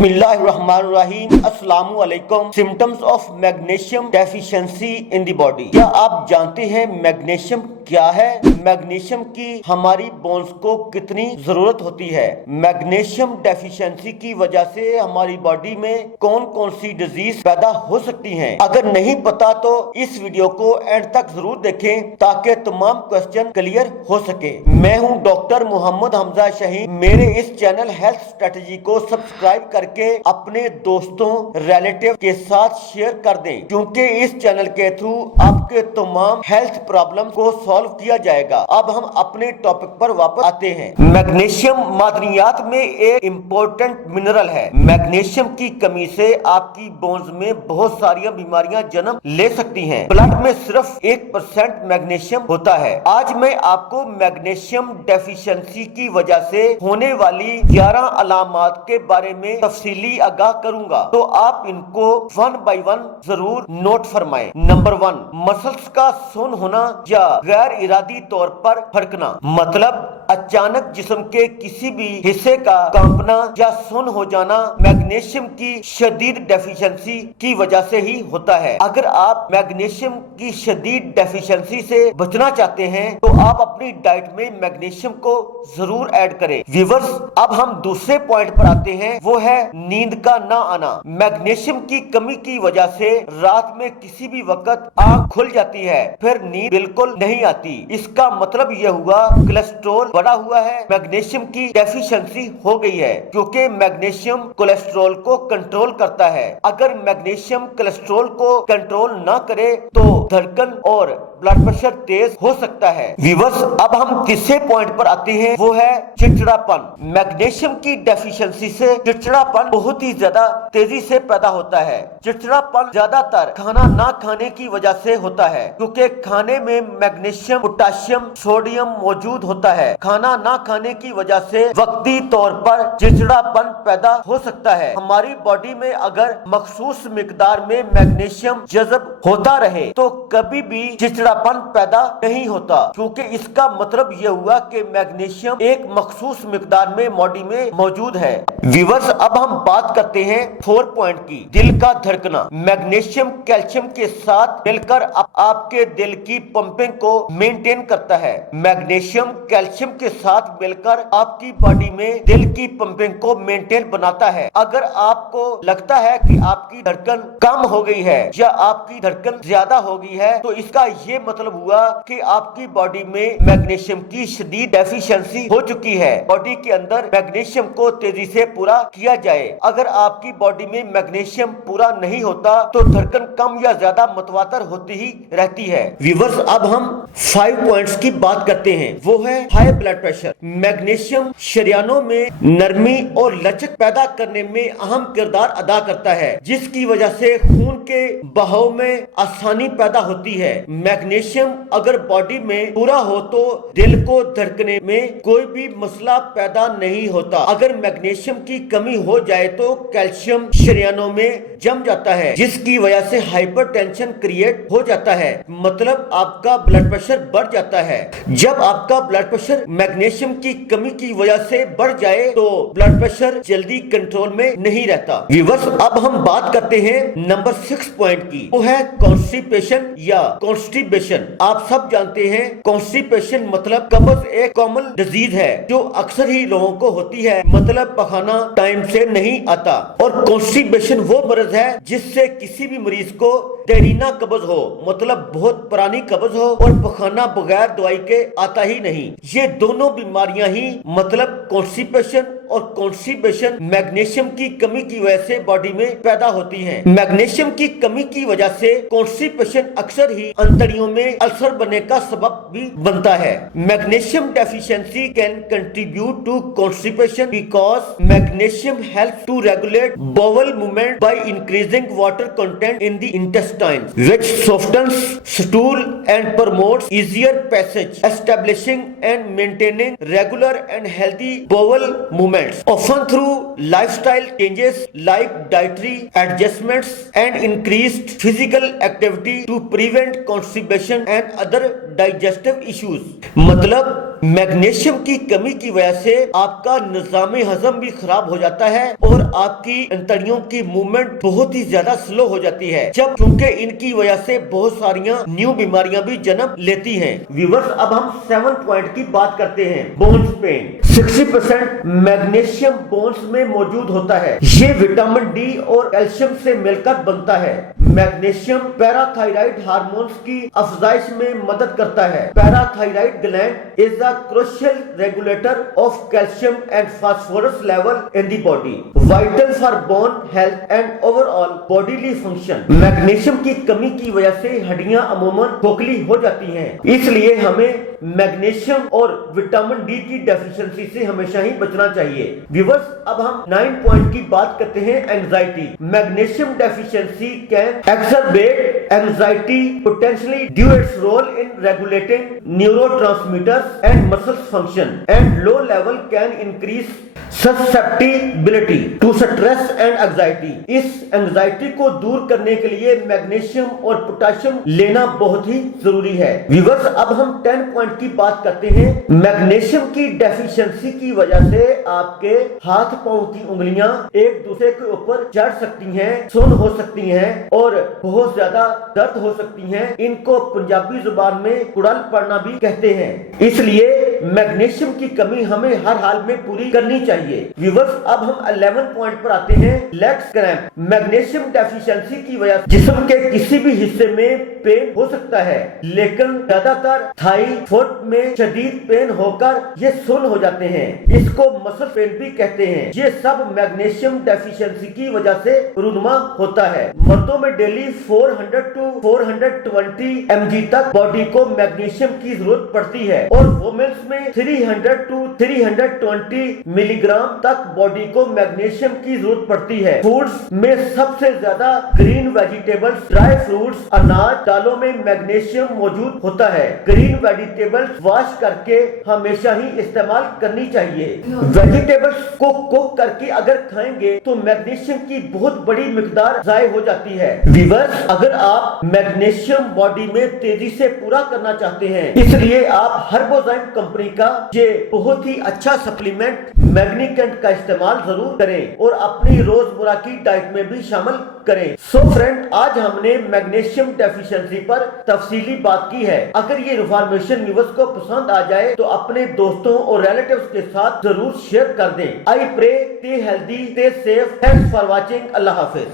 बिस्मिल्लाहिर्रहमानिर्रहीम। अस्सलामु अलैकुम। Symptoms of magnesium deficiency in the body. क्या आप जानते हैं मैग्नीशियम क्या है? मैग्नीशियम की हमारी बोन्स को कितनी जरूरत होती है? मैग्नीशियम डेफिशिएंसी की वजह से हमारी बॉडी में कौन कौन सी डिजीज पैदा हो सकती हैं? अगर नहीं पता तो इस वीडियो को एंड तक जरूर देखें ताकि तमाम क्वेश्चन क्लियर हो सके। मैं हूं डॉक्टर मोहम्मद हमजा शहीन। मेरे इस चैनल हेल्थ स्ट्रेटजी को सब्सक्राइब करके अपने दोस्तों रिलेटिव के साथ शेयर कर दें, क्योंकि इस चैनल के थ्रू आपके तमाम हेल्थ प्रॉब्लम को सॉल्व किया जाएगा। अब हम अपने टॉपिक पर वापस आते हैं। मैग्नीशियम मादनियात में एक इम्पोर्टेंट मिनरल है। मैग्नीशियम की कमी से आपकी बोन्स में बहुत सारी बीमारियां जन्म ले सकती हैं। ब्लड में सिर्फ 1% मैग्नीशियम होता है। आज मैं आपको मैग्नीशियम डेफिशिएंसी की वजह से होने वाली 11 अलामात के बारे में तफसीली आगाह करूंगा, तो आप इनको 1 बाय 1 जरूर नोट फरमाएं। नंबर 1, मसल्स का सुन्न होना या गैर इरादी तौर पर फड़कना। मतलब अचानक जिस्म के किसी भी हिस्से का कांपना या सुन्न हो जाना मैग्नीशियम की शदीद डेफिशिएंसी की वजह से ही होता है। अगर आप मैग्नीशियम की शदीद डेफिशिएंसी से बचना चाहते हैं तो आप अपनी डाइट में मैग्नीशियम को जरूर ऐड करें। व्यूअर्स, अब हम दूसरे पॉइंट पर आते हैं, वो है नींद का ना आना। मैग्नीशियम की कमी की वजह से रात में किसी भी वक्त आंख खुल जाती है, फिर नींद बिल्कुल नहीं आती। इसका मतलब यह हुआ कोलेस्ट्रॉल बढ़ा हुआ है, मैग्नीशियम की डेफिशिएंसी हो गई है, क्योंकि मैग्नीशियम कोलेस्ट्रॉल को कंट्रोल करता है। अगर मैग्नीशियम कोलेस्ट्रॉल को कंट्रोल ना करे तो धड़कन और ब्लड प्रेशर तेज हो सकता है। व्यूअर्स, अब हम तीसरे पॉइंट पर आते हैं, वो है चिड़चिड़ापन। मैग्नीशियम की डेफिशिएंसी से चिड़चिड़ापन बहुत ही ज्यादा तेजी से पैदा होता है। चिड़चिड़ापन ज्यादातर खाना ना खाने की वजह से होता है, क्योंकि खाने में मैग्नीशियम, पोटेशियम, सोडियम मौजूद होता है। खाना ना खाने की वजह से वक्ती तौर पर चिड़चिड़ापन पैदा हो सकता है। हमारी बॉडी में अगर मखसूस मिकदार में मैग्नीशियम जज़ब होता रहे तो कभी भी चिड़चिड़ापन पैदा नहीं होता, क्योंकि इसका मतलब यह हुआ कि मैग्नीशियम एक मखसूस मिकदार में बॉडी में मौजूद है। व्यूअर्स, अब हम बात करते हैं 4 पॉइंट की, दिल का धड़कना। मैग्नीशियम कैल्शियम के साथ मिलकर आपके दिल की पंपिंग को मेंटेन करता है। मैग्नीशियम कैल्शियम के साथ मिलकर आपकी बॉडी में दिल की पंपिंग को मेंटेन बनाता है। अगर आपको लगता है कि आपकी धड़कन कम हो गई है या आपकी धड़कन ज्यादा हो गई है, तो इसका ये मतलब हुआ कि आपकी बॉडी में मैग्नीशियम की शदीद डेफिशिएंसी हो चुकी है। बॉडी के अंदर मैग्नीशियम को तेजी से पूरा किया जाए। अगर आपकी बॉडी में मैग्नीशियम पूरा नहीं होता तो धड़कन कम या ज्यादा मतवातर होती ही रहती है। व्यूअर्स, अब हम 5 पॉइंट्स की बात करते हैं, वो है हाई ब्लड प्रेशर। मैग्नीशियम शरीयानों में नरमी और लचक पैदा करने में अहम किरदार अदा करता है, जिसकी वजह से खून के बहाव में आसानी पैदा होती है। मैग्नीशियम अगर बॉडी में पूरा हो तो दिल को धड़कने में कोई भी मसला पैदा नहीं होता। अगर मैग्नीशियम की कमी हो जाए तो कैल्शियम शरीयानों में जम जाता है, जिसकी वजह से हाइपरटेंशन क्रिएट हो जाता है। मतलब आपका ब्लड प्रेशर बढ़ जाता है। जब आपका ब्लड प्रेशर मैग्नीशियम की कमी की वजह से बढ़ जाए तो ब्लड प्रेशर जल्दी कंट्रोल में नहीं रहता। व्यूअर्स, अब हम बात करते हैं नंबर 6 पॉइंट की, वो है कॉन्स्टिपेशन या कॉन्स्टिपेशन। आप सब जानते हैं कॉन्स्टिपेशन मतलब कब्ज एक कॉमन डिजीज है जो अक्सर ही लोगों को होती है। मतलब पखाना टाइम से नहीं आता। और कॉन्स्टिपेशन वो मर्ज है जिससे किसी भी मरीज को देरीना कब्ज हो, मतलब बहुत पुरानी कब्ज हो और पखाना बगैर दवाई के आता ही नहीं। ये दोनों बीमारियां ही मतलब कॉन्स्टिपेशन और कॉन्स्टिपेशन मैग्नीशियम की कमी की वजह से बॉडी में पैदा होती हैं। मैग्नीशियम की कमी की वजह से कॉन्स्टिपेशन अक्सर ही अंतड़ियों में अल्सर बनने का सबब भी बनता है। Magnesium deficiency can contribute to constipation because magnesium helps to regulate bowel movement by increasing water content in the intestine, which softens stool and promotes easier passage, establishing and maintaining regular and healthy bowel movements, often through lifestyle changes like dietary adjustments and increased physical activity to prevent constipation and other digestive issues. मतलब magnesium की कमी की वजह से आपका निजाम हजम भी खराब हो जाता है और आपकी अंतड़ियों की मूवमेंट बहुत ही ज्यादा स्लो हो जाती है, जब क्योंकि इनकी वजह से बहुत सारियां न्यू बीमारियां भी जन्म लेती हैं। व्यूअर्स, अब हम 7 पॉइंट की बात करते हैं। Bones pen. 60% मैग्नीशियम बोन्स में मौजूद होता है। ये विटामिन डी और कैल्शियम से मिलकर बनता है। मैग्नीशियम पैराथायराइड हार्मोन्स की अफजाइश में मदद करता है। Parathyroid gland is the crucial regulator of calcium and phosphorus level in the body, vital for bone health and overall bodily function. Magnesium की कमी की वजह से हड्डियां अमूमन खोखली हो जाती हैं, इसलिए हमें मैग्नीशियम और विटामिन डी की डेफिशिएंसी से हमेशा ही बचना चाहिए। व्यूअर्स, अब हम 9 पॉइंट की बात करते हैं। Anxiety. Magnesium deficiency can exacerbate anxiety potentially due its role in regulating neurotransmitters and muscle function, and low level can increase susceptibility to stress and anxiety। इस एंजाइटी को दूर करने के लिए मैग्नीशियम और पोटेशियम लेना बहुत ही जरूरी है। व्यूअर्स, अब हम 10 पॉइंट की बात करते हैं। मैग्नीशियम की डेफिशिएंसी की वजह से आपके हाथ पांव की उंगलियां एक दूसरे के ऊपर चढ़ सकती हैं, सुन्न हो सकती हैं और बहुत ज्यादा दर्द हो सकती हैं। इनको पंजाबी जुबान में कुड़ल पड़ना भी कहते हैं। इसलिए मैग्नीशियम की कमी हमें हर हाल में पूरी करनी चाहिए। व्यूअर्स, अब हम 11 पॉइंट पर आते हैं। Legs cramp. मैग्नीशियम डेफिशिएंसी की वजह से जिस्म के किसी भी हिस्से में पेन हो सकता है, लेकिन ज्यादातर थाई फुट में शदीद पेन होकर ये सुन्न हो जाते हैं। इसको मसल पेन भी कहते हैं। ये सब मैग्नीशियम डेफिशिएंसी की वजह से रूनुमा होता है। मर्दों में डेली 400 to 420 mg तक बॉडी को मैग्नीशियम की जरूरत पड़ती है और वुमेन्स में 300 to 320 मिलीग्राम तक बॉडी को मैग्नीशियम की जरूरत पड़ती है। फूड्स में सबसे ज्यादा ग्रीन वेजिटेबल्स, ड्राई फ्रूट्स, अनाज, दालों में मैग्नीशियम मौजूद होता है। ग्रीन वेजिटेबल्स वॉश करके हमेशा ही इस्तेमाल करनी चाहिए। वेजिटेबल्स को कुक करके अगर खाएंगे तो मैग्नीशियम की बहुत बड़ी मिकदार ज़ाय हो जाती है। व्यूअर्स, अगर आप मैग्नीशियम बॉडी में तेजी से पूरा करना चाहते हैं, इसलिए आप हर्बोजाइम कंपनी का ये बहुत ही अच्छा सप्लीमेंट मैग्नीकेंट का इस्तेमाल जरूर करें और अपनी रोजमर्रा की डाइट में भी शामिल करें। सो फ्रेंड, आज हमने मैग्नीशियम डेफिशिएंसी पर तफसीली बात की है। अगर ये इन्फॉर्मेशन व्यूअर्स को पसंद आ जाए तो अपने दोस्तों और रिलेटिव्स के साथ जरूर शेयर कर दें। I pray stay healthy, stay safe. Thanks for watching. अल्लाह हाफिज।